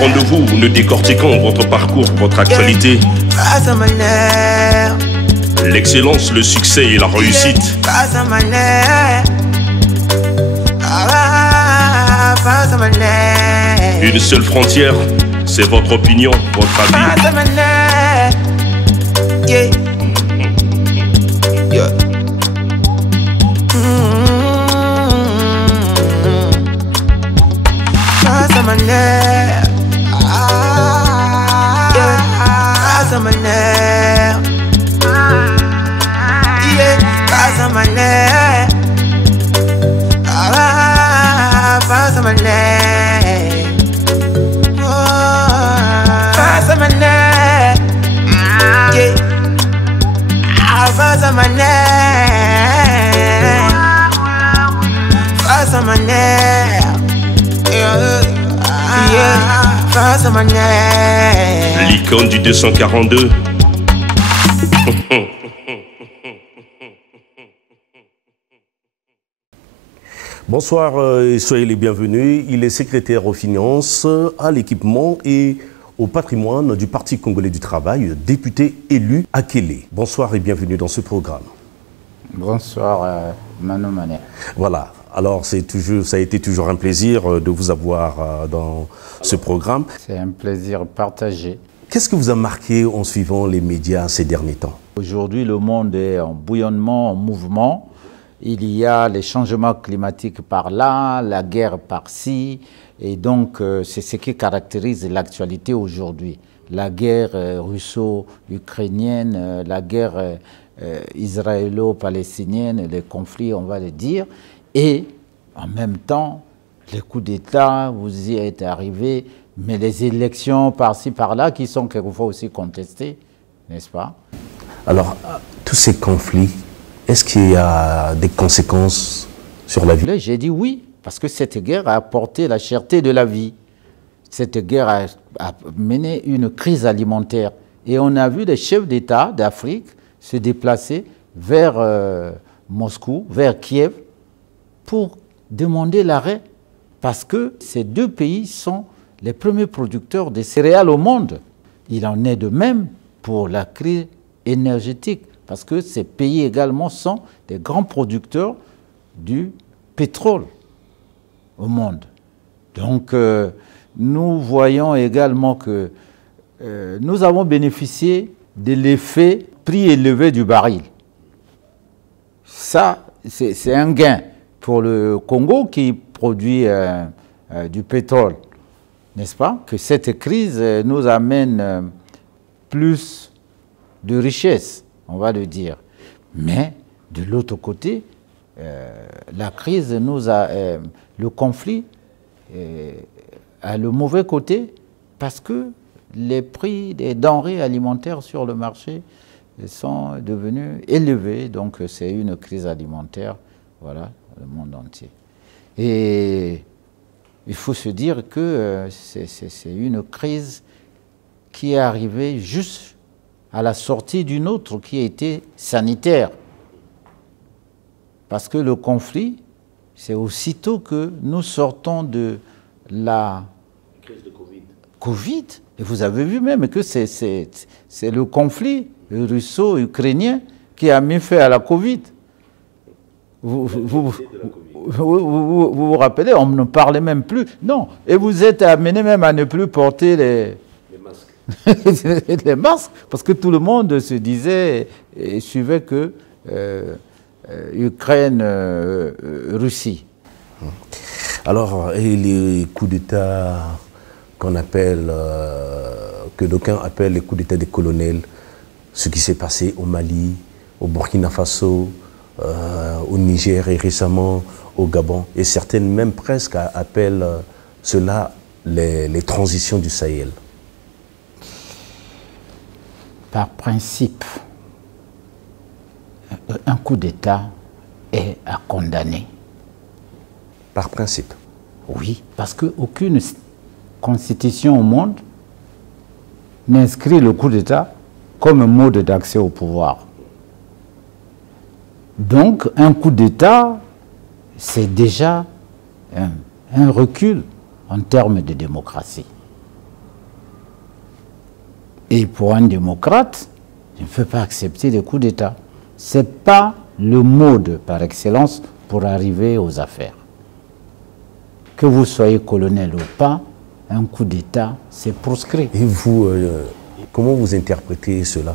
rendez-vous, nous décortiquons votre parcours, votre actualité. L'excellence, le succès et la réussite. Une seule frontière, c'est votre opinion, votre avis. L'icône du 242. Bonsoir et soyez les bienvenus. Il est secrétaire aux finances, à l'équipement et au patrimoine du Parti congolais du travail, député élu à Kélé. Bonsoir et bienvenue dans ce programme. Bonsoir Mano Mané. Voilà, alors ça a été toujours un plaisir de vous avoir dans ce programme. C'est un plaisir partagé. Qu'est-ce que vous a marqué en suivant les médias ces derniers temps? Aujourd'hui, le monde est en bouillonnement, en mouvement. Il y a les changements climatiques par là, la guerre par-ci. Et donc, c'est ce qui caractérise l'actualité aujourd'hui. La guerre russo-ukrainienne, la guerre israélo-palestinienne, les conflits, on va le dire. Et en même temps, les coups d'État, vous y êtes arrivés, mais les élections par-ci, par-là, qui sont quelquefois aussi contestées, n'est-ce pas? Alors, tous ces conflits, est-ce qu'il y a des conséquences sur la vie? J'ai dit oui, parce que cette guerre a apporté la cherté de la vie. Cette guerre a mené une crise alimentaire. Et on a vu des chefs d'État d'Afrique se déplacer vers Moscou, vers Kiev, pour demander l'arrêt. Parce que ces deux pays sont les premiers producteurs de céréales au monde. Il en est de même pour la crise énergétique. Parce que ces pays également sont des grands producteurs du pétrole au monde. Donc, nous voyons également que nous avons bénéficié de l'effet prix élevé du baril. Ça, c'est un gain pour le Congo qui produit du pétrole, n'est-ce pas? Que cette crise nous amène plus de richesse, on va le dire. Mais de l'autre côté, la crise nous a, le conflit a le mauvais côté parce que les prix des denrées alimentaires sur le marché sont devenus élevés. Donc c'est une crise alimentaire, voilà, le monde entier. Et il faut se dire que c'est une crise qui est arrivée juste à la sortie d'une autre qui a été sanitaire. Parce que le conflit, c'est aussitôt que nous sortons de la crise de Covid. Et vous avez vu même que c'est le conflit russo-ukrainien qui a mis fin à la Covid. Vous vous rappelez, on ne parlait même plus. Non, et vous êtes amené même à ne plus porter les masques. Les masques, parce que tout le monde se disait et suivait que Ukraine, Russie. Alors, et les coups d'État qu'on appelle, que d'aucuns appellent les coups d'État des colonels, ce qui s'est passé au Mali, au Burkina Faso, au Niger et récemment au Gabon, et certaines même presque appellent cela les transitions du Sahel. Par principe, un coup d'État est à condamner. Par principe? Oui, parce qu'aucune constitution au monde n'inscrit le coup d'État comme un mode d'accès au pouvoir. Donc, un coup d'État, c'est déjà un recul en termes de démocratie. Et pour un démocrate, je ne peux pas accepter les coups d'État. Ce n'est pas le mode par excellence pour arriver aux affaires. Que vous soyez colonel ou pas, un coup d'État, c'est proscrit. Et vous, comment vous interprétez cela?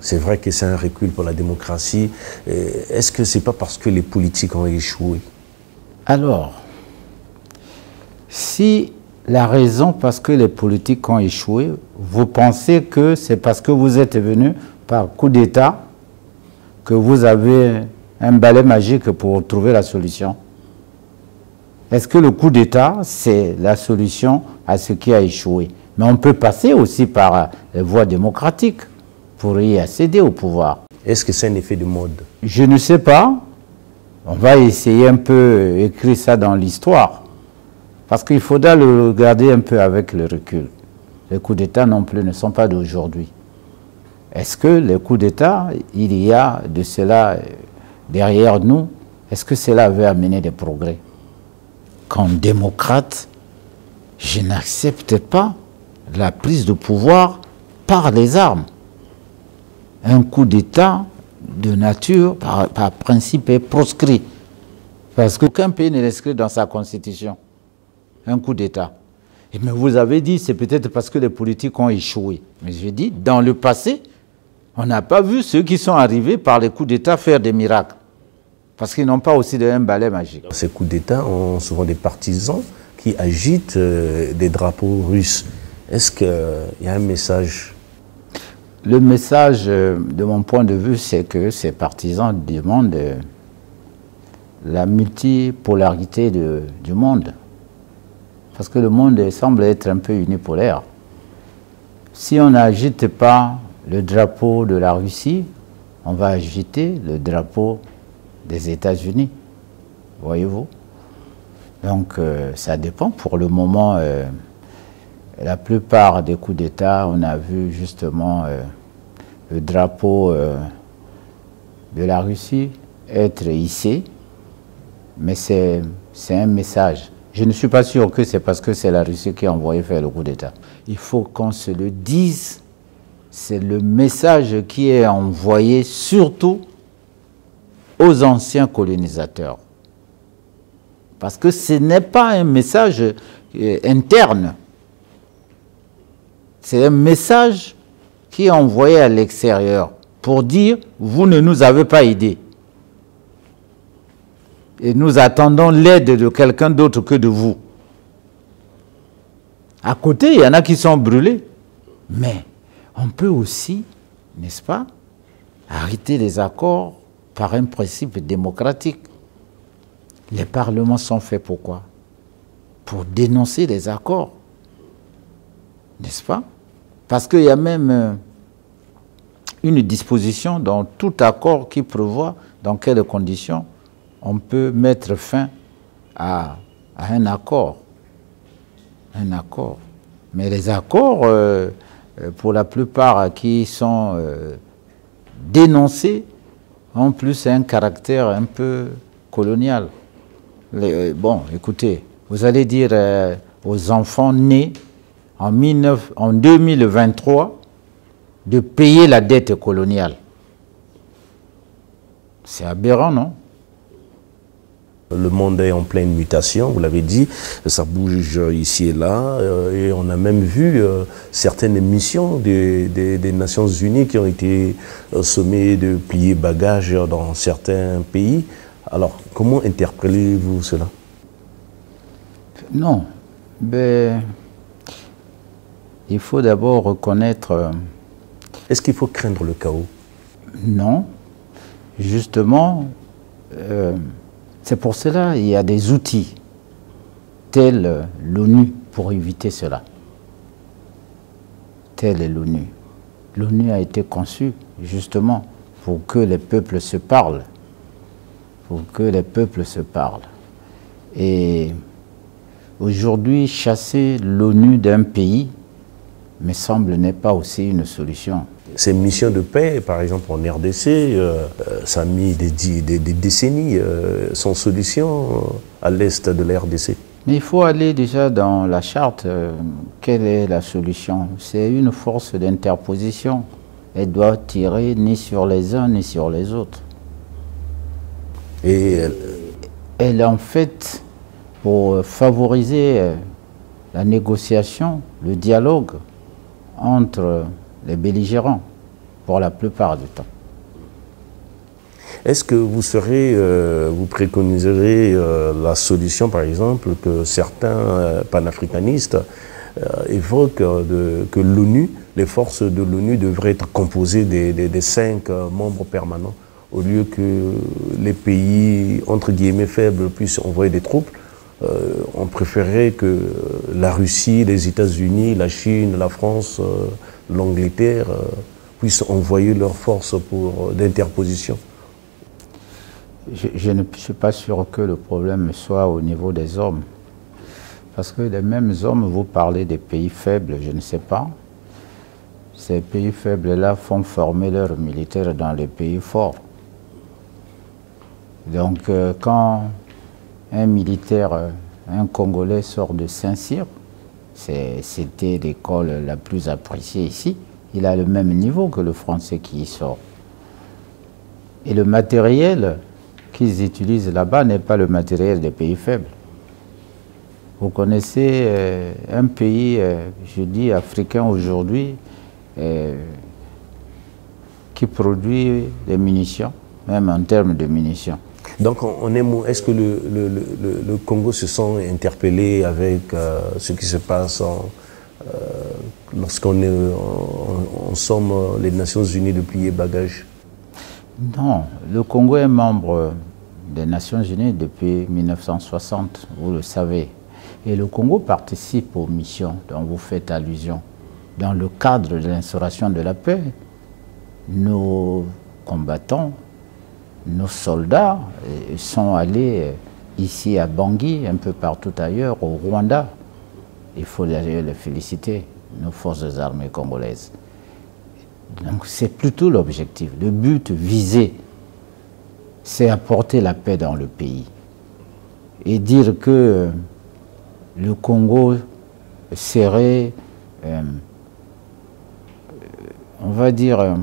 C'est vrai que c'est un recul pour la démocratie. Est-ce que ce n'est pas parce que les politiques ont échoué? Alors, si la raison parce que les politiques ont échoué, vous pensez que c'est parce que vous êtes venu par coup d'État que vous avez un balai magique pour trouver la solution? Est-ce que le coup d'État, c'est la solution à ce qui a échoué? Mais on peut passer aussi par les voies démocratiques pour y accéder au pouvoir. Est-ce que c'est un effet de mode? Je ne sais pas. On va essayer un peu d'écrire ça dans l'histoire. Parce qu'il faudra le regarder un peu avec le recul. Les coups d'État non plus ne sont pas d'aujourd'hui. Est-ce que les coups d'État, il y a de cela derrière nous? Est-ce que cela avait amené des progrès? Comme démocrate, je n'accepte pas la prise de pouvoir par les armes. Un coup d'État de nature, par principe, est proscrit. Parce qu'aucun pays ne l'inscrit dans sa constitution. Un coup d'État. Mais vous avez dit, c'est peut-être parce que les politiques ont échoué. Mais je dis, dans le passé, on n'a pas vu ceux qui sont arrivés par les coups d'État faire des miracles. Parce qu'ils n'ont pas aussi un balai magique. Ces coups d'État ont souvent des partisans qui agitent des drapeaux russes. Est-ce qu'il y a un message? Le message, de mon point de vue, c'est que ces partisans demandent la multipolarité du monde. Parce que le monde semble être un peu unipolaire. Si on n'agite pas le drapeau de la Russie, on va agiter le drapeau des États-Unis. Voyez-vous? Donc, ça dépend. Pour le moment, la plupart des coups d'État, on a vu justement le drapeau de la Russie être hissé, mais c'est un message. Je ne suis pas sûr que c'est parce que c'est la Russie qui a envoyé faire le coup d'État. Il faut qu'on se le dise, c'est le message qui est envoyé surtout aux anciens colonisateurs. Parce que ce n'est pas un message interne. C'est un message qui est envoyé à l'extérieur pour dire « vous ne nous avez pas aidés ». Et nous attendons l'aide de quelqu'un d'autre que de vous. À côté, il y en a qui sont brûlés. Mais on peut aussi, n'est-ce pas, arrêter les accords par un principe démocratique. Les parlements sont faits pour quoi? Pour dénoncer les accords. N'est-ce pas? Parce qu'il y a même une disposition dans tout accord qui prévoit dans quelles conditions on peut mettre fin à un accord. Un accord. Mais les accords, pour la plupart qui sont dénoncés, ont plus un caractère un peu colonial. Bon, écoutez, vous allez dire aux enfants nés en 2023 de payer la dette coloniale. C'est aberrant, non? Le monde est en pleine mutation, vous l'avez dit, ça bouge ici et là, et on a même vu certaines missions des Nations Unies qui ont été sommées de plier bagages dans certains pays. Alors, comment interprétez-vous cela? Non, mais il faut d'abord reconnaître... Est-ce qu'il faut craindre le chaos? Non, justement... c'est pour cela qu'il y a des outils tels l'ONU pour éviter cela. Tel est l'ONU. L'ONU a été conçue justement pour que les peuples se parlent. Pour que les peuples se parlent. Et aujourd'hui, chasser l'ONU d'un pays me semble n'est pas aussi une solution. Ces missions de paix, par exemple en RDC, ça a mis des décennies sans solution à l'est de la RDC. Mais il faut aller déjà dans la charte. Quelle est la solution? C'est une force d'interposition. Elle doit tirer ni sur les uns ni sur les autres. Et elle est en fait pour favoriser la négociation, le dialogue entre les belligérants, pour la plupart du temps. est-ce que vous préconiserez la solution, par exemple, que certains panafricanistes évoquent que l'ONU, les forces de l'ONU devraient être composées des 5 membres permanents, au lieu que les pays, entre guillemets, faibles puissent envoyer des troupes? On préférait que la Russie, les États-Unis, la Chine, la France, l'Angleterre puissent envoyer leurs forces d'interposition. Je ne suis pas sûr que le problème soit au niveau des hommes. Parce que les mêmes hommes, vous parlez des pays faibles, je ne sais pas. Ces pays faibles-là font former leurs militaires dans les pays forts. Donc quand un militaire, un Congolais sort de Saint-Cyr, c'était l'école la plus appréciée ici, il a le même niveau que le Français qui y sort. Et le matériel qu'ils utilisent là-bas n'est pas le matériel des pays faibles. Vous connaissez un pays, je dis africain aujourd'hui, qui produit des munitions, même en termes de munitions. Donc, est-ce que le Congo se sent interpellé avec ce qui se passe lorsqu'on est en somme les Nations Unies de plier bagages? Non, le Congo est membre des Nations Unies depuis 1960, vous le savez. Et le Congo participe aux missions dont vous faites allusion. Dans le cadre de l'instauration de la paix, nos combattants, nos soldats sont allés ici à Bangui, un peu partout ailleurs, au Rwanda. Il faut d'ailleurs les féliciter, nos forces armées congolaises. Donc c'est plutôt l'objectif. Le but visé, c'est apporter la paix dans le pays. Et dire que le Congo serait, on va dire,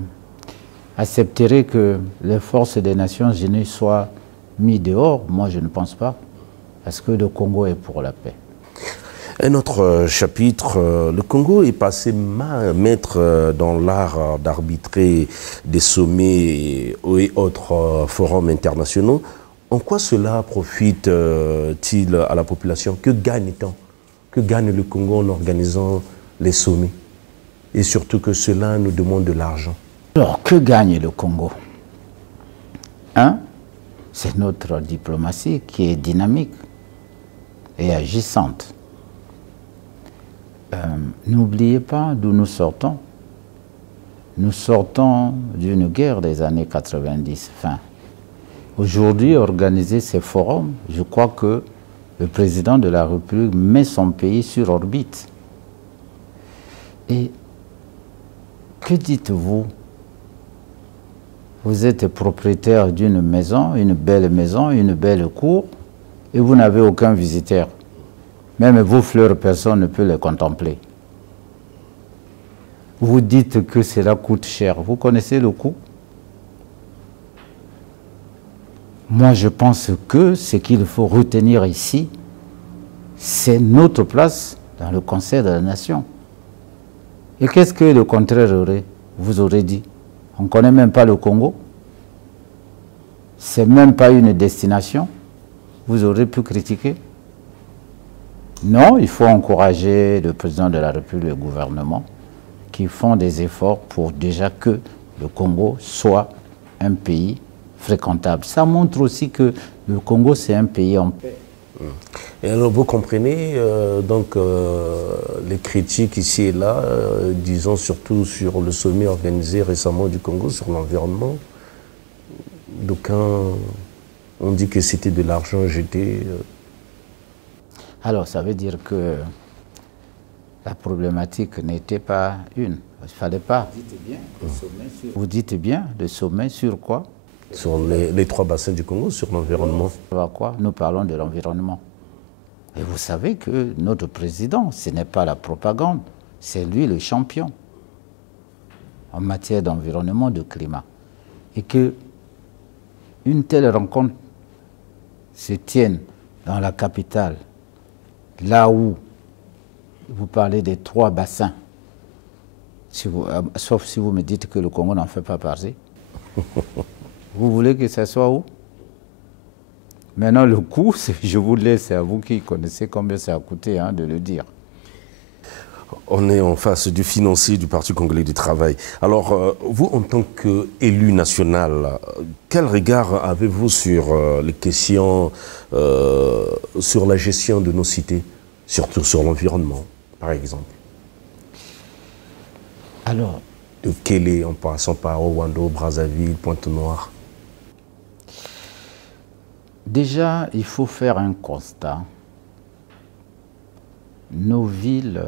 accepterait que les forces des Nations Unies soient mises dehors, moi je ne pense pas, parce que le Congo est pour la paix. Un autre chapitre, le Congo est passé maître dans l'art d'arbitrer des sommets et autres forums internationaux. En quoi cela profite-t-il à la population? Que gagne-t-on? Que gagne le Congo en organisant les sommets? Et surtout que cela nous demande de l'argent. Alors, que gagne le Congo? Un, c'est notre diplomatie qui est dynamique et agissante. N'oubliez pas d'où nous sortons. Nous sortons d'une guerre des années 90, fin. Aujourd'hui, organiser ces forums, je crois que le président de la République met son pays sur orbite. Et que dites-vous? Vous êtes propriétaire d'une maison, une belle cour, et vous n'avez aucun visiteur. Même vos fleurs, personne ne peut les contempler. Vous dites que cela coûte cher. Vous connaissez le coût? Moi, je pense que ce qu'il faut retenir ici, c'est notre place dans le Conseil de la Nation. Et qu'est-ce que le contraire vous aurait dit? On ne connaît même pas le Congo. Ce n'est même pas une destination. Vous aurez pu critiquer. Non, il faut encourager le président de la République et le gouvernement qui font des efforts pour déjà que le Congo soit un pays fréquentable. Ça montre aussi que le Congo, c'est un pays en paix. Et alors, vous comprenez les critiques ici et là, disons surtout sur le sommet organisé récemment du Congo sur l'environnement. D'aucuns ont dit que c'était de l'argent jeté. Alors, ça veut dire que la problématique n'était pas une. Il ne fallait pas. Vous dites bien, le sommet sur quoi? Sur les 3 bassins du Congo, sur l'environnement. Sur quoi? Nous parlons de l'environnement. Et vous savez que notre président, ce n'est pas la propagande, c'est lui le champion en matière d'environnement, de climat. Et que une telle rencontre se tienne dans la capitale, là où vous parlez des 3 bassins, sauf si vous me dites que le Congo n'en fait pas partie. Vous voulez que ça soit où? Maintenant, le coût, je vous laisse, c'est à vous qui connaissez combien ça a coûté de le dire. On est en face du financier du Parti congolais du travail. Alors, vous, en tant qu'élu national, quel regard avez-vous sur les questions, sur la gestion de nos cités, surtout sur l'environnement, par exemple? Alors, de Kélé, en passant par Rwanda, Brazzaville, Pointe-Noire. Déjà, il faut faire un constat. Nos villes,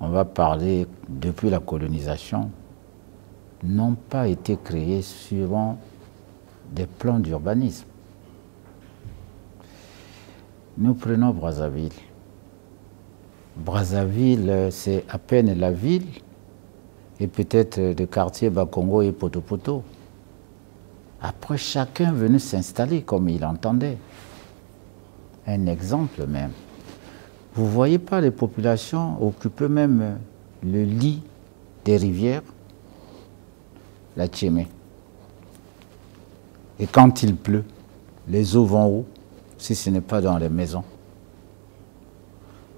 on va parler depuis la colonisation, n'ont pas été créées suivant des plans d'urbanisme. Nous prenons Brazzaville. Brazzaville, c'est à peine la ville et peut-être le quartier Bakongo et Potopoto. Après, chacun est venu s'installer comme il entendait. Un exemple même. Vous ne voyez pas les populations occuper même le lit des rivières, la Tchémé. Et quand il pleut, les eaux vont où si ce n'est pas dans les maisons?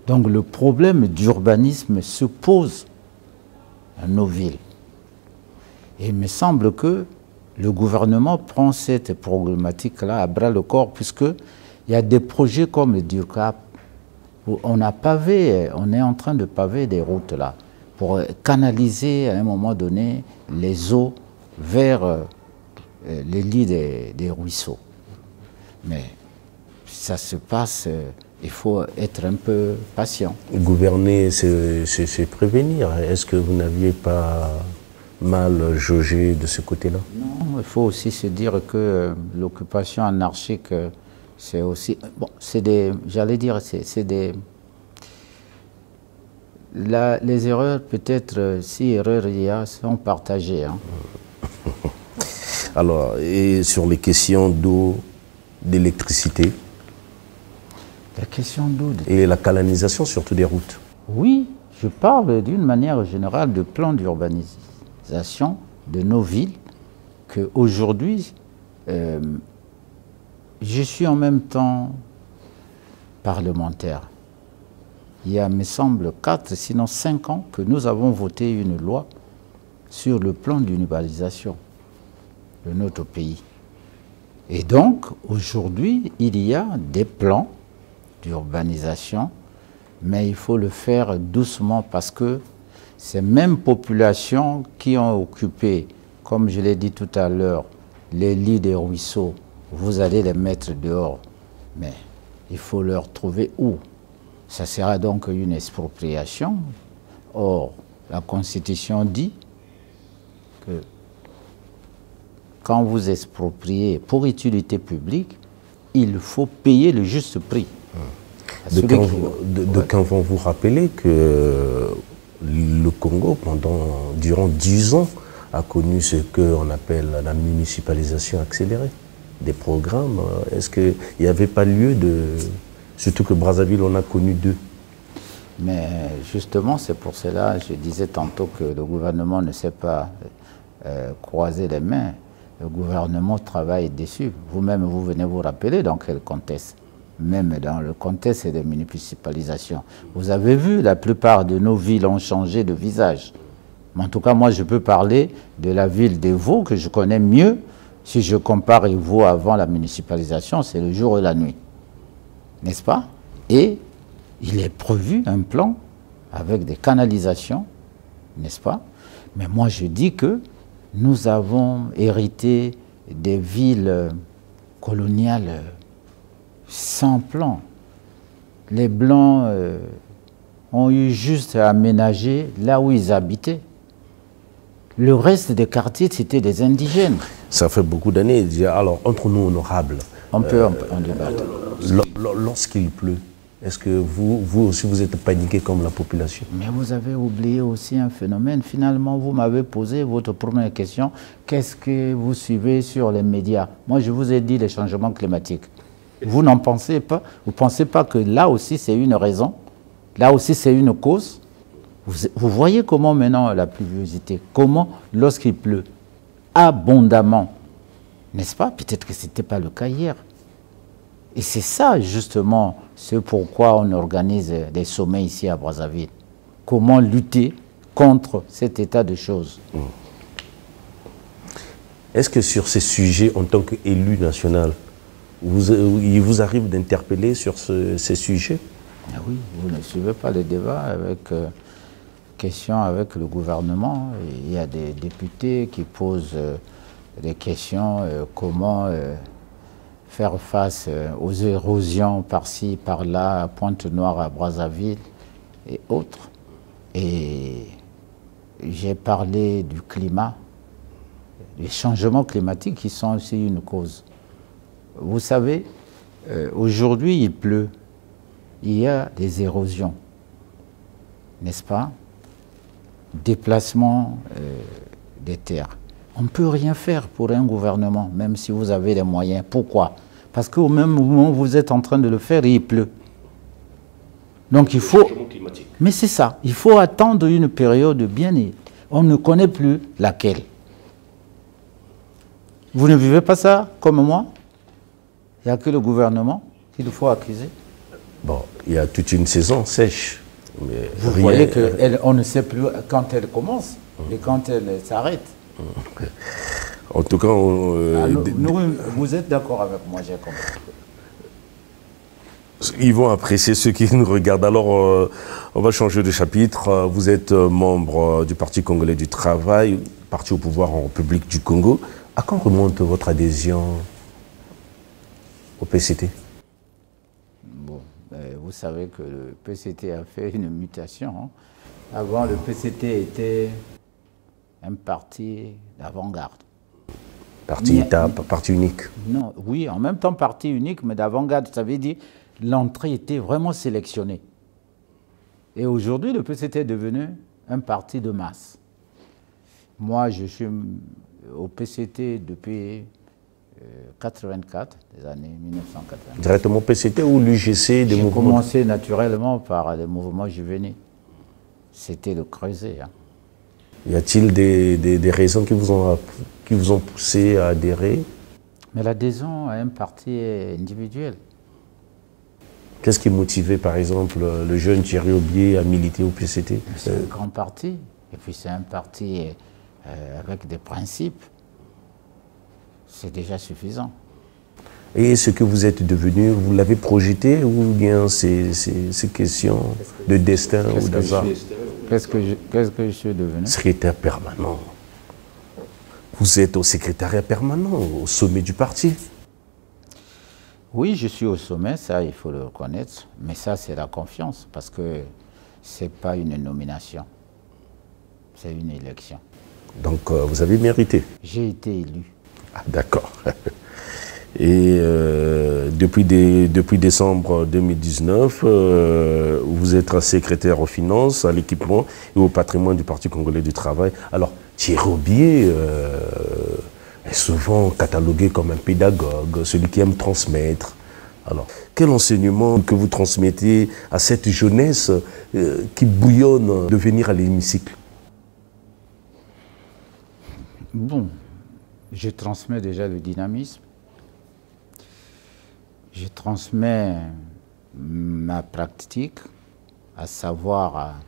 Donc le problème d'urbanisme se pose à nos villes. Et il me semble que le gouvernement prend cette problématique-là à bras-le-corps, puisqu'il y a des projets comme le DURCAP, où on est en train de paver des routes là, pour canaliser à un moment donné les eaux vers les lits des ruisseaux. Mais ça se passe, il faut être un peu patient. Gouverner, c'est prévenir. Est-ce que vous n'aviez pas mal jaugé de ce côté-là? Non, il faut aussi se dire que l'occupation anarchique, c'est aussi... Bon, c'est des... J'allais dire, c'est des... les erreurs, peut-être, si erreurs il y a, sont partagées. Alors, et sur les questions d'eau, d'électricité? La question d'eau... Et la canalisation, surtout des routes? Oui, je parle d'une manière générale de plan d'urbanisation de nos villes, qu'aujourd'hui, je suis en même temps parlementaire. Il y a, me semble, 4, sinon 5 ans que nous avons voté une loi sur le plan d'urbanisation de notre pays. Et donc, aujourd'hui, il y a des plans d'urbanisation, mais il faut le faire doucement parce que ces mêmes populations qui ont occupé, comme je l'ai dit tout à l'heure, les lits des ruisseaux, vous allez les mettre dehors, mais il faut leur trouver où? Ça sera donc une expropriation. Or, la Constitution dit que quand vous expropriez pour utilité publique, il faut payer le juste prix. Quand vont vous rappeler que le Congo, durant 10 ans, a connu ce qu'on appelle la municipalisation accélérée des programmes. Est-ce qu'il n'y avait pas lieu de... Surtout que Brazzaville, on a connu 2. Mais justement, c'est pour cela, je disais tantôt que le gouvernement ne sait pas croiser les mains. Le gouvernement travaille dessus. Vous-même, vous venez vous rappeler dans quel contexte? Même dans le contexte des municipalisations. Vous avez vu, la plupart de nos villes ont changé de visage. Mais en tout cas, moi, je peux parler de la ville d'Evo, que je connais mieux. Si je compare Evo avant la municipalisation, c'est le jour et la nuit. N'est-ce pas? Et il est prévu un plan avec des canalisations, n'est-ce pas? Mais moi, je dis que nous avons hérité des villes coloniales sans plan. Les Blancs ont eu juste à aménager là où ils habitaient. Le reste des quartiers, c'était des indigènes. Ça fait beaucoup d'années. Alors, entre nous, honorables, On peut en débattre. lorsqu'il pleut, est-ce que vous aussi, vous êtes paniqué comme la population? Mais vous avez oublié aussi un phénomène. Finalement, vous m'avez posé votre première question. Qu'est-ce que vous suivez sur les médias? Moi, je vous ai dit les changements climatiques. Vous n'en pensez pas? Vous ne pensez pas que là aussi, c'est une raison? Là aussi, c'est une cause? Vous voyez comment maintenant la pluviosité, comment lorsqu'il pleut abondamment, n'est-ce pas? Peut-être que ce n'était pas le cas hier. Et c'est ça justement ce pourquoi on organise des sommets ici à Brazzaville. Comment lutter contre cet état de choses. Est-ce que sur ces sujets, en tant qu'élu national, il vous arrive d'interpeller sur ces sujets? Ah oui, vous ne suivez pas les débats avec questions avec le gouvernement. Il y a des députés qui posent des questions comment faire face aux érosions par-ci, par-là, à Pointe-Noire, à Brazzaville et autres. Et j'ai parlé du climat, des changements climatiques qui sont aussi une cause. Vous savez, aujourd'hui il pleut, il y a des érosions, n'est-ce pas? Déplacement des terres. On ne peut rien faire pour un gouvernement, même si vous avez les moyens. Pourquoi? Parce qu'au même moment où vous êtes en train de le faire, il pleut. Donc il faut... Mais c'est ça, il faut attendre une période bien... On ne connaît plus laquelle. Vous ne vivez pas ça comme moi? Il n'y a que le gouvernement qu'il faut accuser. Bon, il y a toute une saison sèche. Mais vous voyez qu'on ne sait plus quand elle commence et quand elle s'arrête. En tout cas, vous êtes d'accord avec moi, j'ai compris. Ils vont apprécier ceux qui nous regardent. Alors, on va changer de chapitre. Vous êtes membre du Parti congolais du travail, parti au pouvoir en République du Congo. À quand remonte votre adhésion au PCT? Bon, vous savez que le PCT a fait une mutation. Hein. Avant, le PCT était un parti d'avant-garde. Parti unique? Non, oui, en même temps parti unique, mais d'avant-garde, ça veut dire l'entrée était vraiment sélectionnée. Et aujourd'hui, le PCT est devenu un parti de masse. Moi, je suis au PCT depuis 84, des années 1980. Directement PCT ou l'UGC des mouvements? J'ai commencé naturellement par les mouvements juvéniles. C'était le creuset. Hein. Y a-t-il des raisons qui vous ont poussé à adhérer? Mais l'adhésion à un parti est individuelle. Qu'est-ce qui motivait, par exemple, le jeune Thierry Aubier à militer au PCT? C'est un grand parti. Et puis c'est un parti avec des principes. C'est déjà suffisant. Et ce que vous êtes devenu, vous l'avez projeté ou bien c'est question de destin ou d'hasard? Qu'est-ce que je suis devenu? Secrétaire permanent. Vous êtes au secrétariat permanent, au sommet du parti. Oui, je suis au sommet, ça il faut le reconnaître. Mais ça c'est la confiance parce que ce n'est pas une nomination. C'est une élection. Donc vous avez mérité? J'ai été élu. Ah, d'accord. Et depuis décembre 2019, vous êtes secrétaire aux finances, à l'équipement et au patrimoine du Parti congolais du travail. Alors, Thierry Aubier est souvent catalogué comme un pédagogue, celui qui aime transmettre. Alors, quel enseignement que vous transmettez à cette jeunesse qui bouillonne de venir à l'hémicycle? Bon, je transmets déjà le dynamisme. Je transmets ma pratique, à savoir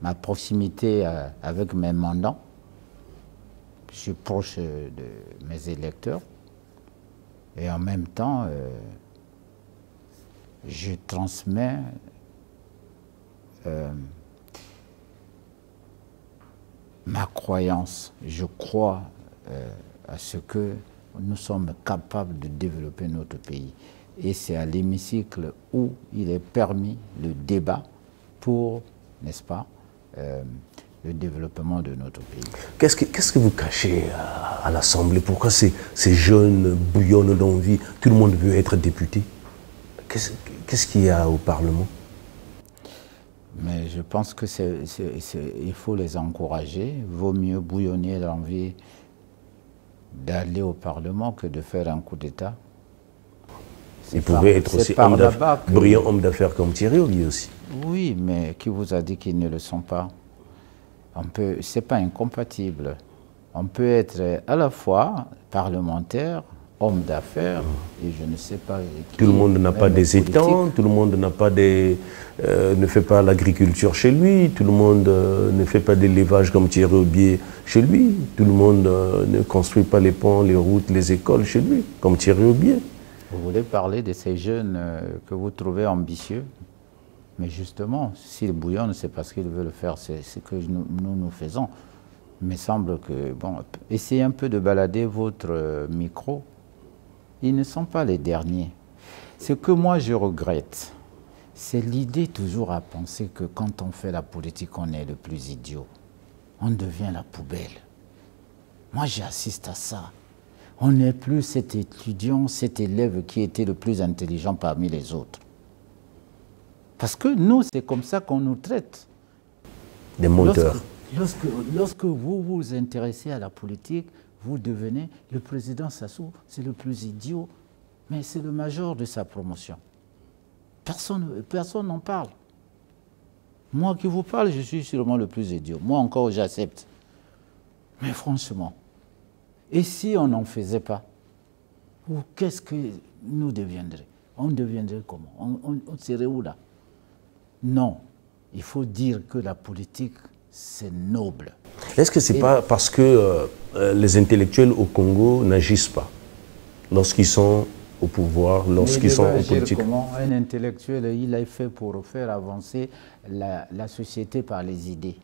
ma proximité avec mes mandants. Je suis proche de mes électeurs et en même temps, je transmets ma croyance. Je crois à ce que nous sommes capables de développer notre pays. Et c'est à l'hémicycle où il est permis le débat pour, n'est-ce pas, le développement de notre pays. Qu'est-ce que vous cachez à l'Assemblée? Pourquoi ces jeunes bouillonnent d'envie? Tout le monde veut être député. Qu'est-ce qu'il y a au Parlement? Mais je pense que il faut les encourager. Il vaut mieux bouillonner l'envie d'aller au Parlement que de faire un coup d'État. Il pouvait être aussi brillant homme d'affaires comme Thierry Obié aussi. Oui, mais qui vous a dit qu'ils ne le sont pas? Ce n'est pas incompatible. On peut être à la fois parlementaire, homme d'affaires, et je ne sais pas... Tout le monde n'a pas des étangs, tout le monde n'a pas ne fait pas l'agriculture chez lui, tout le monde ne fait pas d'élevage comme Thierry Obié chez lui, tout le monde ne construit pas les ponts, les routes, les écoles chez lui, comme Thierry Obié. Vous voulez parler de ces jeunes que vous trouvez ambitieux? Mais justement, s'ils bouillonnent, c'est parce qu'ils veulent faire ce que nous faisons. Il me semble que, bon, essayez un peu de balader votre micro. Ils ne sont pas les derniers. Ce que moi je regrette, c'est l'idée toujours à penser que quand on fait la politique, on est le plus idiot. On devient la poubelle. Moi, j'assiste à ça. On n'est plus cet étudiant, cet élève qui était le plus intelligent parmi les autres. Parce que nous, c'est comme ça qu'on nous traite. Des menteurs. Lorsque vous vous intéressez à la politique, vous devenez le président Sassou, c'est le plus idiot, mais c'est le major de sa promotion. Personne n'en parle. Moi qui vous parle, je suis sûrement le plus idiot. Moi encore, j'accepte. Mais franchement, et si on n'en faisait pas, qu'est-ce que nous deviendrions? On deviendrait comment? On serait où là? Non, il faut dire que la politique, c'est noble. Est-ce que ce n'est pas parce que les intellectuels au Congo n'agissent pas lorsqu'ils sont au pouvoir, lorsqu'ils sont en politique? Comment un intellectuel, il est fait pour faire avancer la société par les idées.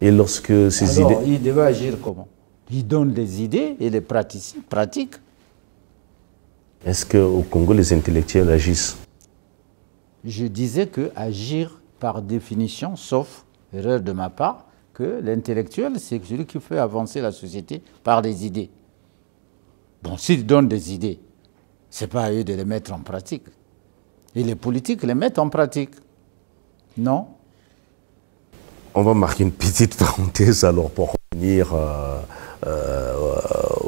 Et lorsque ces idées... il devait agir comment? Il donne des idées et les pratique. Est-ce qu'au Congo, les intellectuels agissent? Je disais que agir par définition, sauf erreur de ma part, que l'intellectuel, c'est celui qui fait avancer la société par les idées. Bon, s'ils donnent des idées, ce n'est pas à eux de les mettre en pratique. Et les politiques les mettent en pratique. Non? On va marquer une petite parenthèse alors pour revenir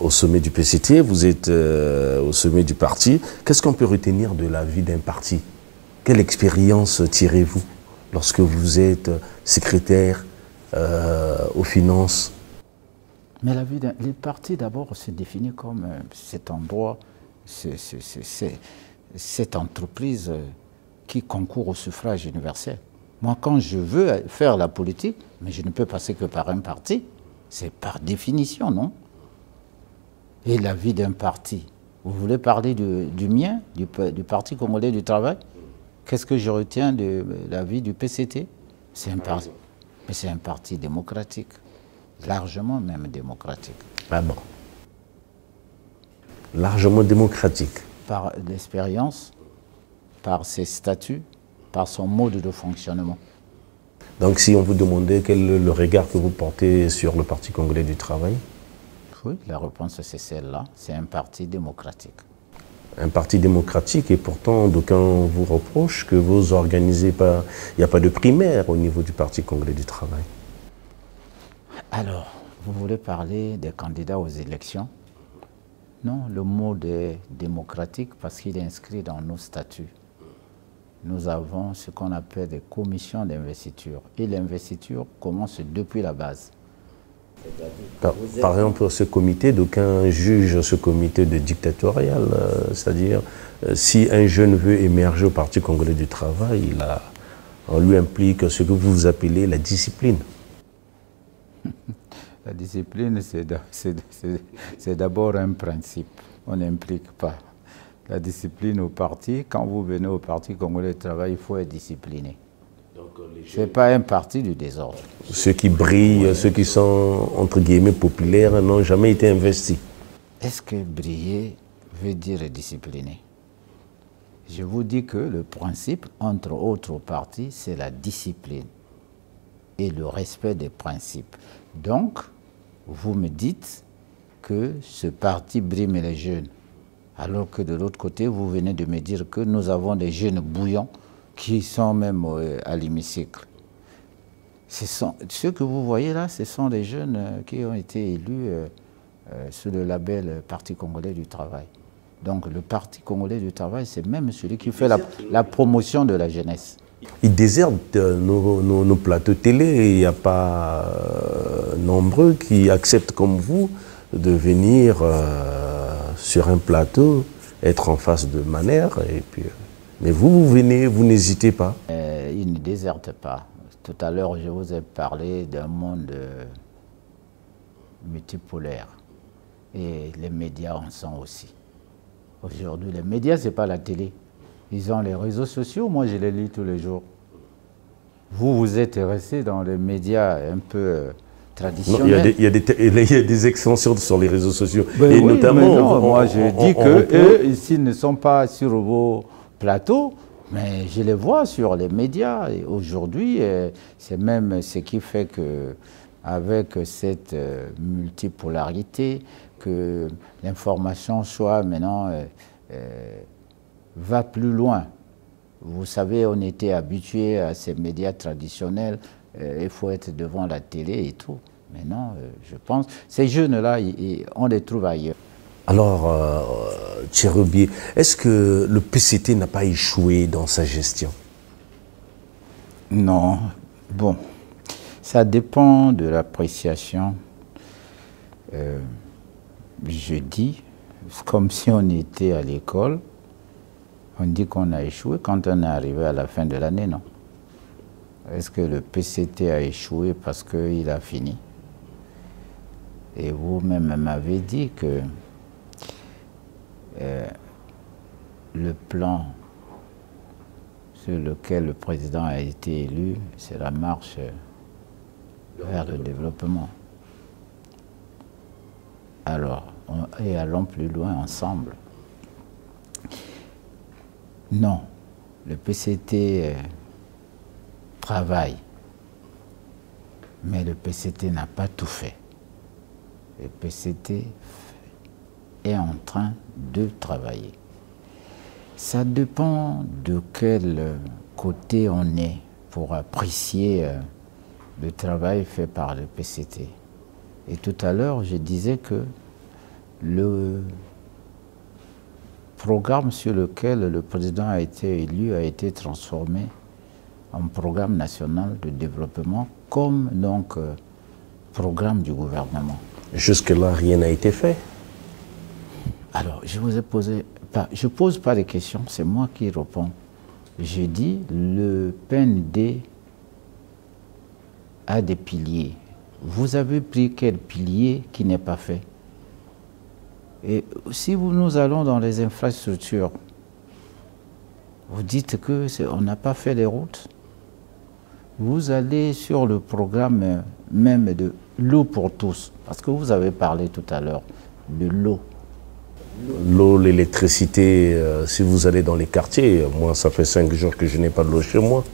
au sommet du PCT. Vous êtes au sommet du parti. Qu'est-ce qu'on peut retenir de la vie d'un parti? Quelle expérience tirez-vous lorsque vous êtes secrétaire aux finances? Mais la vie les partis, d'abord, se définit comme cet endroit, cette entreprise qui concourt au suffrage universel. Moi, quand je veux faire la politique, mais je ne peux passer que par un parti, c'est par définition, non? Et la vie d'un parti, vous voulez parler du mien, du Parti congolais du travail? Qu'est-ce que je retiens de la vie du PCT? C'est un parti, mais c'est un parti démocratique, largement même démocratique. Ah bon? Largement démocratique. Par l'expérience, par ses statuts, par son mode de fonctionnement. Donc si on vous demandait quel est le regard que vous portez sur le Parti congolais du travail? Oui, la réponse c'est celle-là, c'est un parti démocratique. Un parti démocratique et pourtant d'aucuns vous reprochent que vous organisez pas, il n'y a pas de primaire au niveau du Parti congolais du travail. Alors, vous voulez parler des candidats aux élections? Non, le mot est démocratique parce qu'il est inscrit dans nos statuts. Nous avons ce qu'on appelle des commissions d'investiture. Et l'investiture commence depuis la base. Par exemple, ce comité, d'aucuns jugent ce comité de dictatorial. C'est-à-dire, si un jeune veut émerger au Parti congolais du travail, on lui implique ce que vous appelez la discipline. La discipline, c'est d'abord un principe. On n'implique pas. La discipline au parti, quand vous venez au Parti congolais du travail, il faut être discipliné. Ce n'est pas un parti du désordre. Ceux qui brillent, ceux qui sont, entre guillemets, populaires, n'ont jamais été investis. Est-ce que briller veut dire discipliner? Je vous dis que le principe, entre autres partis, c'est la discipline. et le respect des principes. Donc, vous me dites que ce parti brime les jeunes, alors que de l'autre côté, vous venez de me dire que nous avons des jeunes bouillants qui sont même à l'hémicycle. Ceux que vous voyez là, ce sont des jeunes qui ont été élus sous le label Parti congolais du travail. Donc le Parti congolais du travail, c'est même celui qui fait la promotion de la jeunesse. Ils désertent nos plateaux télé. Il n'y a pas nombreux qui acceptent comme vous de venir sur un plateau, être en face de Maner. Et puis, mais vous venez, vous n'hésitez pas. Ils ne désertent pas. Tout à l'heure, je vous ai parlé d'un monde multipolaire. Et les médias en sont aussi. Aujourd'hui, les médias, ce n'est pas la télé. Ils ont les réseaux sociaux, moi je les lis tous les jours. Vous, vous êtes resté dans les médias un peu traditionnels. Non, il y a des extensions sur les réseaux sociaux. Ben et oui, notamment, non, moi je dis qu'eux, ici, ne sont pas sur vos plateaux, mais je les vois sur les médias. Et aujourd'hui, c'est même ce qui fait que, avec cette multipolarité, que l'information soit maintenant va plus loin. Vous savez, on était habitué à ces médias traditionnels, il faut être devant la télé et tout. Maintenant, je pense, ces jeunes-là, on les trouve ailleurs. Alors, Tcheroubier, est-ce que le PCT n'a pas échoué dans sa gestion? Non. Bon, ça dépend de l'appréciation. Je dis, comme si on était à l'école, on dit qu'on a échoué quand on est arrivé à la fin de l'année, non? Est-ce que le PCT a échoué parce qu'il a fini? Et vous-même m'avez dit que le plan sur lequel le président a été élu, c'est la marche vers le développement. Alors, et allons plus loin ensemble. Non, le PCT travaille, mais le PCT n'a pas tout fait. Le PCT est en train de travailler. Ça dépend de quel côté on est pour apprécier le travail fait par le PCT. Et tout à l'heure, je disais que le programme sur lequel le président a été élu a été transformé en programme national de développement comme donc programme du gouvernement. Jusque-là, rien n'a été fait. Alors, je vous ai posé, je ne pose pas de questions, c'est moi qui réponds. Je dis, le PND a des piliers. Vous avez pris quel pilier qui n'est pas fait? Et si nous allons dans les infrastructures, vous dites qu'on n'a pas fait les routes. Vous allez sur le programme même de l'eau pour tous, parce que vous avez parlé tout à l'heure de l'eau. L'eau, l'électricité, si vous allez dans les quartiers, moi ça fait 5 jours que je n'ai pas de l'eau chez moi.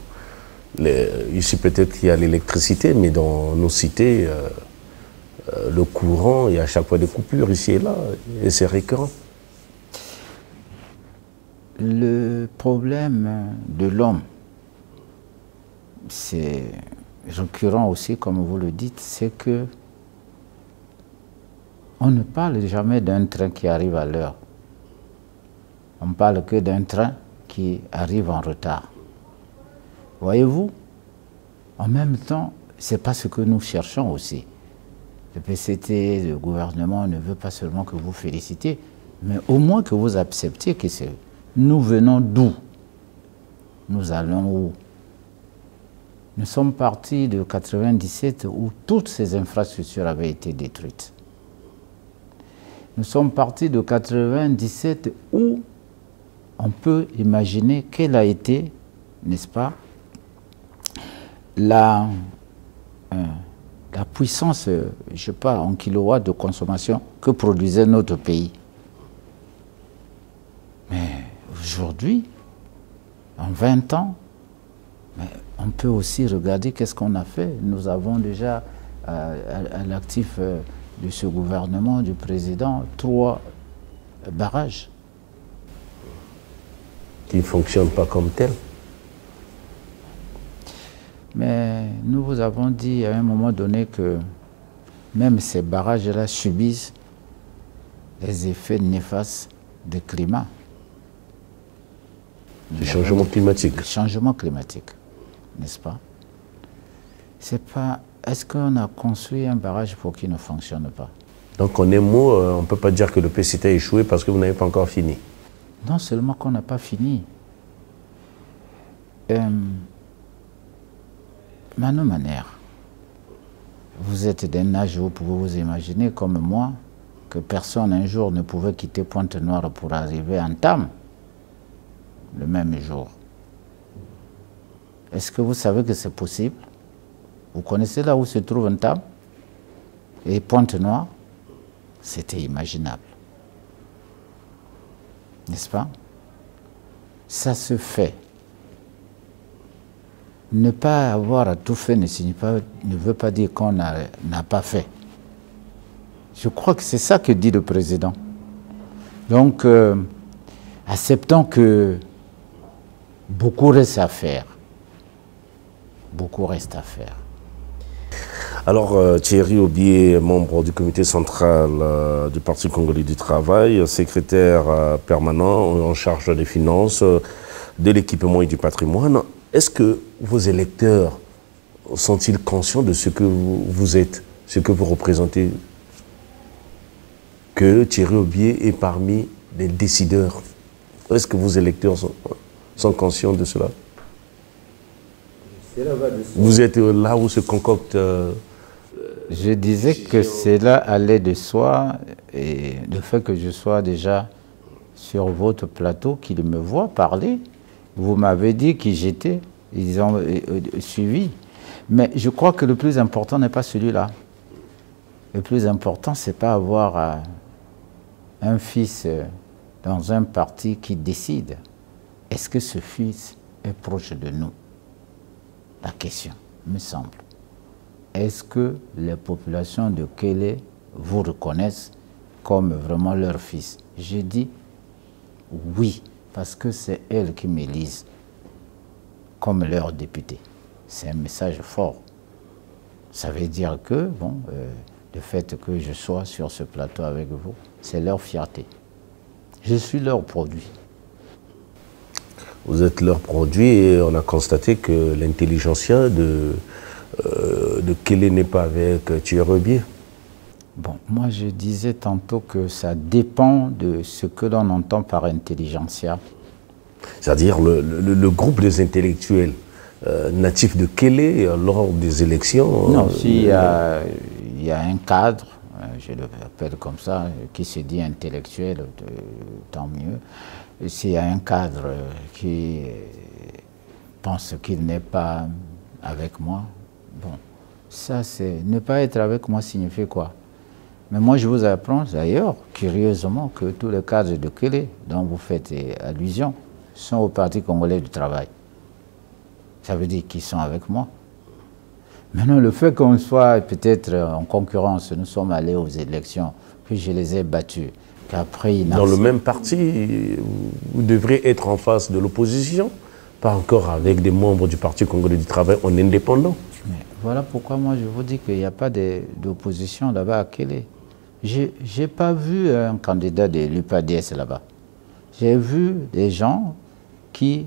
Ici peut-être qu'il y a l'électricité, mais dans nos cités, le courant, il y a à chaque fois des coupures ici et là, et c'est récurrent. Le problème de l'homme, c'est récurrent aussi, comme vous le dites, c'est que on ne parle jamais d'un train qui arrive à l'heure. On parle que d'un train qui arrive en retard. Voyez-vous, en même temps, ce n'est pas ce que nous cherchons aussi. Le PCT, le gouvernement ne veut pas seulement que vous félicitiez, mais au moins que vous acceptiez que nous venons d'où? Nous allons où? Nous sommes partis de 1997 où toutes ces infrastructures avaient été détruites. Nous sommes partis de 1997 où on peut imaginer quelle a été, n'est-ce pas, la puissance, je ne sais pas, en kilowatts de consommation que produisait notre pays. Mais aujourd'hui, en 20 ans, Mais on peut aussi regarder qu'est-ce qu'on a fait. Nous avons déjà, à l'actif de ce gouvernement, du président, 3 barrages. Qui ne fonctionnent pas comme tels. Mais nous vous avons dit à un moment donné que même ces barrages-là subissent les effets néfastes du climat. Du changement climatique. Du changement climatique, n'est-ce pas? C'est pas... Est-ce qu'on a construit un barrage pour qu'il ne fonctionne pas? Donc en un mot, on ne peut pas dire que le PCT a échoué parce que vous n'avez pas encore fini. Non seulement qu'on n'a pas fini. Mano Maner, vous êtes d'un âge où vous pouvez vous imaginer comme moi que personne un jour ne pouvait quitter Pointe-Noire pour arriver à Ntam le même jour. Est-ce que vous savez que c'est possible? Vous connaissez là où se trouve Ntam et Pointe-Noire? C'était imaginable. N'est-ce pas? Ça se fait. Ne pas avoir tout fait ne veut pas dire qu'on n'a pas fait. Je crois que c'est ça que dit le président. Donc, acceptons que beaucoup reste à faire. Beaucoup reste à faire. Alors, Thierry Obié, membre du comité central du Parti congolais du travail, secrétaire permanent en charge des finances, de l'équipement et du patrimoine, est-ce que vos électeurs sont-ils conscients de ce que vous êtes, ce que vous représentez? Que Thierry Obié est parmi les décideurs. Est-ce que vos électeurs sont conscients de cela? Vous êtes là où se concocte... Je disais que cela allait de soi, et le fait que je sois déjà sur votre plateau, qu'ils me voient parler, vous m'avez dit qui j'étais, ils ont suivi. Mais je crois que le plus important n'est pas celui-là. Le plus important, ce n'est pas avoir un fils dans un parti qui décide. Est-ce que ce fils est proche de nous? La question, me semble. Est-ce que les populations de Kélé vous reconnaissent comme vraiment leur fils? J'ai dit oui, parce que c'est elles qui m'élisent comme leur député. C'est un message fort. Ça veut dire que, bon, le fait que je sois sur ce plateau avec vous, c'est leur fierté. Je suis leur produit. Vous êtes leur produit et on a constaté que l'intelligentsia de Kélé n'est pas avec Thierry Obié. Bon, moi je disais tantôt que ça dépend de ce que l'on entend par intelligentsia. C'est-à-dire le groupe des intellectuels natifs de Kélé lors des élections. Non, s'il y a un cadre, je l'appelle comme ça, qui se dit intellectuel, tant mieux. S'il y a un cadre qui pense qu'il n'est pas avec moi, bon, ça c'est... Ne pas être avec moi signifie quoi? Mais moi je vous apprends d'ailleurs, curieusement, que tous les cadres de Kélé dont vous faites allusion sont au Parti congolais du travail. Ça veut dire qu'ils sont avec moi. Maintenant, le fait qu'on soit peut-être en concurrence, nous sommes allés aux élections, puis je les ai battus, qu'après... Dans le même parti, vous devrez être en face de l'opposition, pas encore avec des membres du Parti congolais du travail en indépendant. Mais voilà pourquoi moi je vous dis qu'il n'y a pas d'opposition là-bas à Kélé. Je n'ai pas vu un candidat de l'UPADS là-bas. J'ai vu des gens qui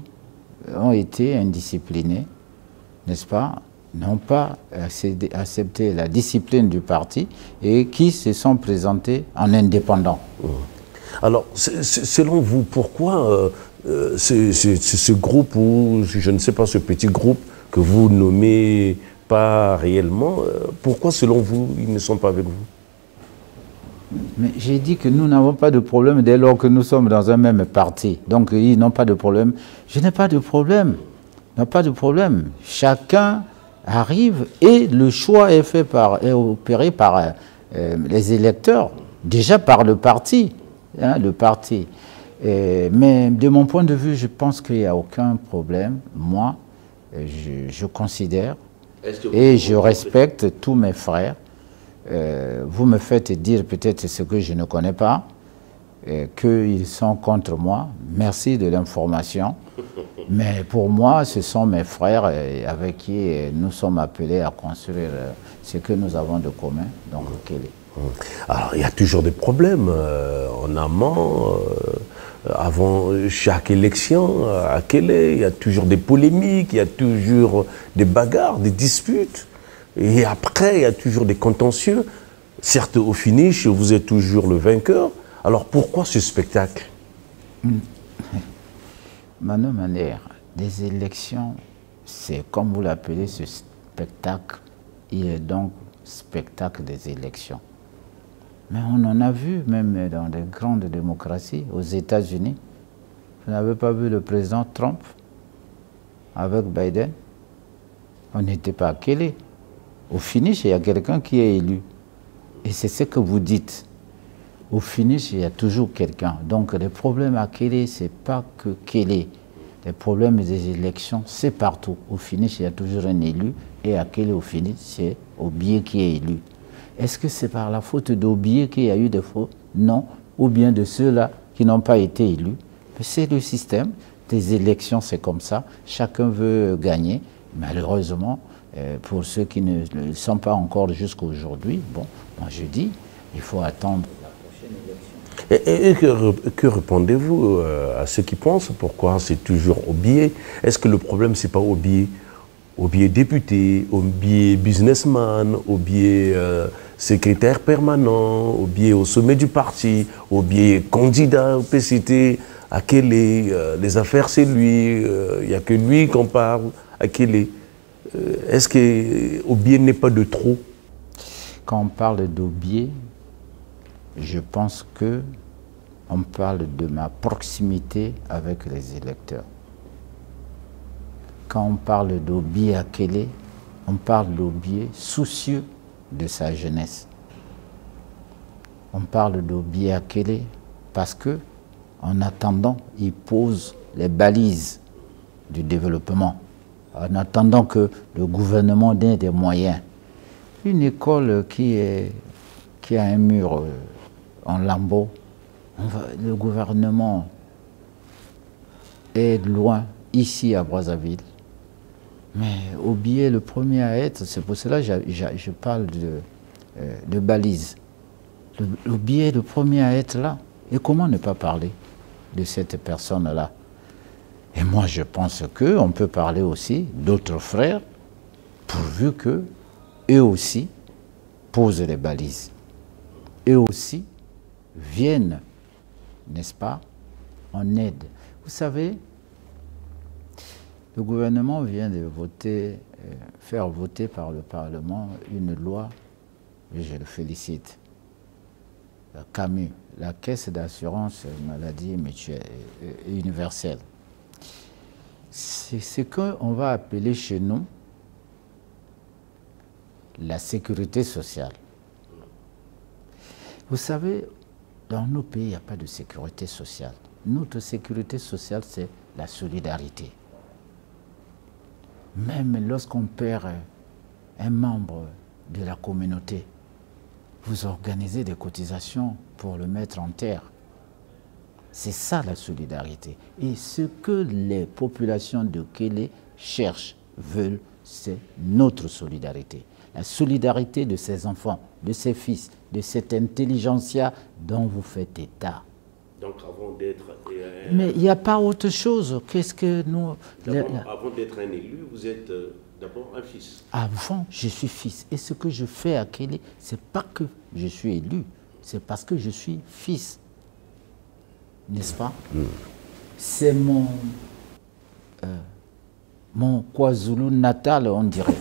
ont été indisciplinés, n'est-ce pas, n'ont pas accepté la discipline du parti et qui se sont présentés en indépendants. Alors, selon vous, pourquoi ce groupe, ou je ne sais pas, ce petit groupe que vous nommez pas réellement, pourquoi selon vous, ils ne sont pas avec vous? Mais j'ai dit que nous n'avons pas de problème dès lors que nous sommes dans un même parti. Donc ils n'ont pas de problème. Je n'ai pas de problème. Je n'ai pas de problème. Chacun arrive et le choix est fait est opéré par les électeurs, déjà par le parti. Hein, le parti. Mais de mon point de vue, je pense qu'il n'y a aucun problème. Moi, je considère et je respecte tous mes frères. Vous me faites dire peut-être ce que je ne connais pas, qu'ils sont contre moi. Merci de l'information. Mais pour moi, ce sont mes frères avec qui nous sommes appelés à construire ce que nous avons de commun. Donc, alors, il y a toujours des problèmes en amont, avant chaque élection à Kélé. Il y a toujours des polémiques, il y a toujours des bagarres, des disputes. Et après, il y a toujours des contentieux. Certes, au finish, vous êtes toujours le vainqueur. Alors, pourquoi ce spectacle? Mano Maner, des élections, c'est comme vous l'appelez ce spectacle, il est donc spectacle des élections. Mais on en a vu même dans des grandes démocraties, aux États-Unis. Vous n'avez pas vu le président Trump avec Biden? On n'était pas à Kélé. Au finish, il y a quelqu'un qui est élu. Et c'est ce que vous dites. Au finish, il y a toujours quelqu'un. Donc les problèmes à Kélé, ce n'est pas que Kélé. Les problèmes des élections, c'est partout. Au finish, il y a toujours un élu. Et à Kélé, au finish, c'est Obié qui est élu. Est-ce que c'est par la faute d'Obié qu'il y a eu des fautes? Non. Ou bien de ceux-là qui n'ont pas été élus. C'est le système des élections, c'est comme ça. Chacun veut gagner. Malheureusement, pour ceux qui ne le sont pas encore jusqu'à aujourd'hui, bon, moi je dis, il faut attendre la prochaine élection. Et que répondez-vous à ceux qui pensent pourquoi c'est toujours Obié? Est-ce que le problème, c'est pas Obié député, Obié businessman, Obié secrétaire permanent, Obié au sommet du parti, Obié candidat au PCT, à Kélé, les affaires c'est lui, il n'y a que lui qu'on parle, à Kélé. Est-ce que Obié n'est pas de trop? Quand on parle d'Obié, je pense que on parle de ma proximité avec les électeurs. Quand on parle d'Obié à Kélé, on parle d'Obié soucieux de sa jeunesse. On parle d'Obié à Kélé parce que, en attendant, il pose les balises du développement. En attendant que le gouvernement donne des moyens. Une école qui a un mur en lambeaux, le gouvernement est loin, ici à Brazzaville. Mais Obié est le premier à être, c'est pour cela que je parle de balises. Obié est le premier à être là. Et comment ne pas parler de cette personne-là? Et moi, je pense qu'on peut parler aussi d'autres frères, pourvu qu'eux aussi posent les balises. Eux aussi viennent, n'est-ce pas, en aide. Vous savez, le gouvernement vient de faire voter par le Parlement une loi, et je le félicite, Camus, la Caisse d'assurance maladie mutuelle universelle. C'est ce qu'on va appeler chez nous la sécurité sociale. Vous savez, dans nos pays, il n'y a pas de sécurité sociale. Notre sécurité sociale, c'est la solidarité. Même lorsqu'on perd un membre de la communauté, vous organisez des cotisations pour le mettre en terre. C'est ça la solidarité. Et ce que les populations de Kélé cherchent, veulent, c'est notre solidarité. La solidarité de ces enfants, de ces fils, de cette intelligentsia dont vous faites état. Donc avant d'être... Mais il n'y a pas autre chose. Qu'est-ce que nous... Avant d'être un élu, vous êtes d'abord un fils. Avant, je suis fils. Et ce que je fais à Kélé, ce n'est pas que je suis élu, c'est parce que je suis fils. N'est-ce pas? C'est mon KwaZulu natal, on dirait.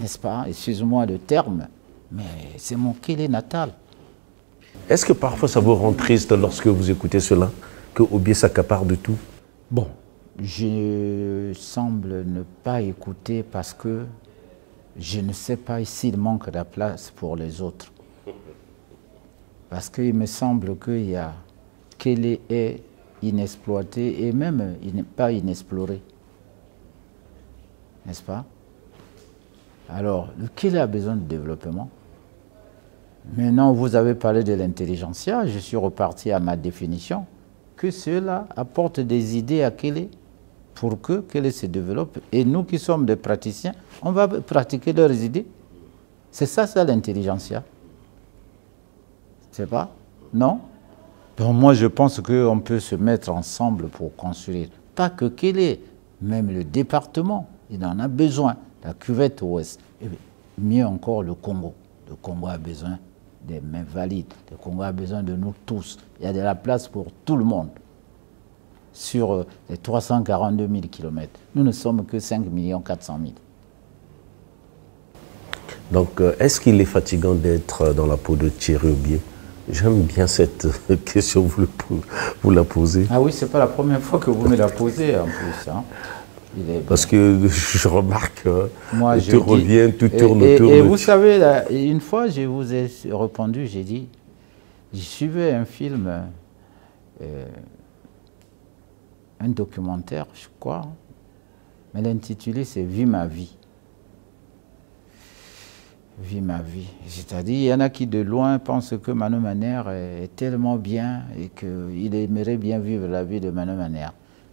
N'est-ce pas? Excuse-moi le terme, mais c'est mon Kélé natal. Est-ce que parfois ça vous rend triste lorsque vous écoutez cela, que Obié s'accapare de tout? Bon, je semble ne pas écouter parce que je ne sais pas s'il manque de place pour les autres. Parce qu'il me semble qu'il y a Kélé est inexploité et même pas inexploré. n'est-ce pas? Alors, le Kélé a besoin de développement. Maintenant, vous avez parlé de l'intelligentsia, je suis reparti à ma définition, que cela apporte des idées à Kélé pour que Kélé se développe. Et nous qui sommes des praticiens, on va pratiquer leurs idées. C'est ça l'intelligentsia. C'est pas? Non? Donc moi, je pense qu'on peut se mettre ensemble pour construire. Pas que Kélé, même le département, il en a besoin. La cuvette ouest. Et mieux encore, le Congo. Le Congo a besoin des mains valides. Le Congo a besoin de nous tous. Il y a de la place pour tout le monde. Sur les 342 000 kilomètres. Nous ne sommes que 5 400 000. Donc, est-ce qu'il est fatigant d'être dans la peau de Thierry Aubié? J'aime bien cette question, vous la posez. Ah oui, c'est pas la première fois que vous me la posez en plus. Hein. Parce que je remarque, tu reviens, tu tournes autour. Et vous savez, là, une fois, je vous ai répondu, j'ai dit, je suivais un film, un documentaire, je crois, mais l'intitulé c'est « Vie ma vie ». Vie ma vie. C'est-à-dire, il y en a qui de loin pensent que Mano Maner est tellement bien et qu'il aimerait bien vivre la vie de Mano Maner.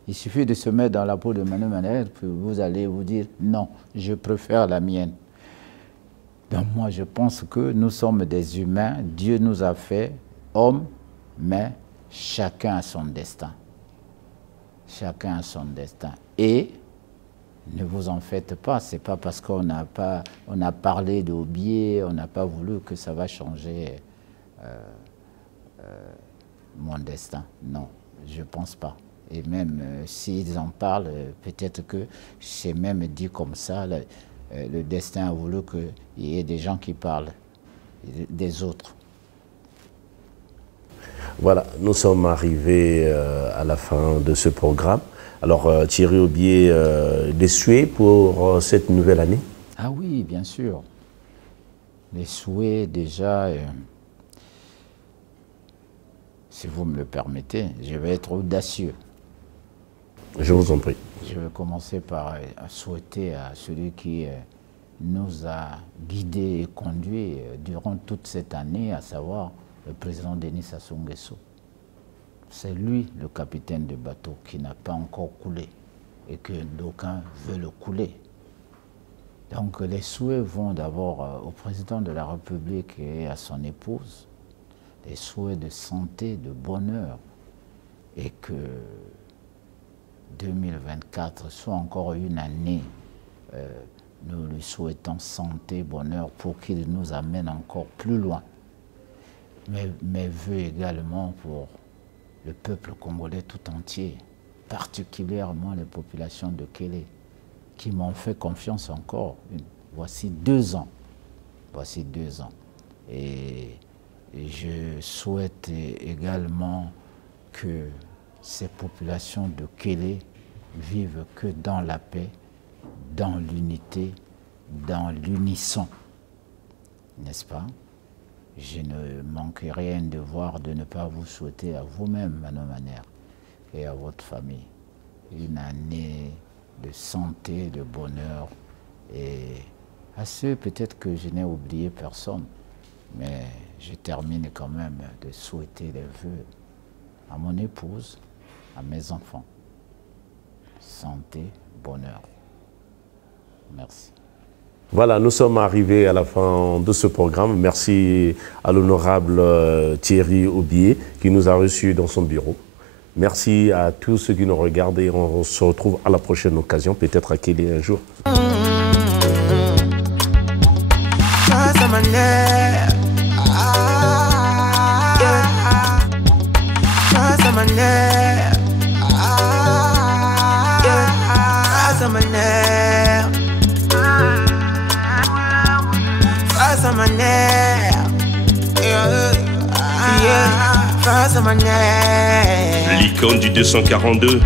Il suffit de se mettre dans la peau de Mano Maner que vous allez vous dire « non, je préfère la mienne ». Donc moi, je pense que nous sommes des humains, Dieu nous a fait hommes, mais chacun a son destin. Chacun a son destin. Et ne vous en faites pas, c'est pas parce qu'on a parlé d'Aubié, on n'a pas voulu que ça va changer mon destin. Non, je pense pas. Et même s'ils en parlent, peut-être que c'est même dit comme ça, le destin a voulu qu'il y ait des gens qui parlent des autres. Voilà, nous sommes arrivés à la fin de ce programme. Alors Thierry Aubié, des souhaits pour cette nouvelle année? Ah oui, bien sûr. Les souhaits déjà, si vous me le permettez, je vais être audacieux. Je vous en prie. Je vais commencer par souhaiter à celui qui nous a guidés et conduits durant toute cette année, à savoir le président Denis Sassou Nguesso. C'est lui le capitaine de bateau qui n'a pas encore coulé et que d'aucuns veulent couler. Donc les souhaits vont d'abord au président de la République et à son épouse, des souhaits de santé, de bonheur, et que 2024 soit encore une année, nous lui souhaitons santé, bonheur, pour qu'il nous amène encore plus loin. Mais vœux également pour le peuple congolais tout entier, particulièrement les populations de Kélé, qui m'ont fait confiance encore. Voici 2 ans. Voici 2 ans. Et je souhaite également que ces populations de Kélé vivent que dans la paix, dans l'unité, dans l'unisson. N'est-ce pas? Je ne manquerai un devoir de ne pas vous souhaiter à vous-même, Mano Maner, et à votre famille, une année de santé, de bonheur, et à ceux peut-être que je n'ai oublié personne, mais je termine quand même de souhaiter les vœux à mon épouse, à mes enfants. Santé, bonheur. Merci. Voilà, nous sommes arrivés à la fin de ce programme. Merci à l'honorable Thierry Aubié qui nous a reçus dans son bureau. Merci à tous ceux qui nous regardent et on se retrouve à la prochaine occasion, peut-être à Kélé un jour. L'icône du 242.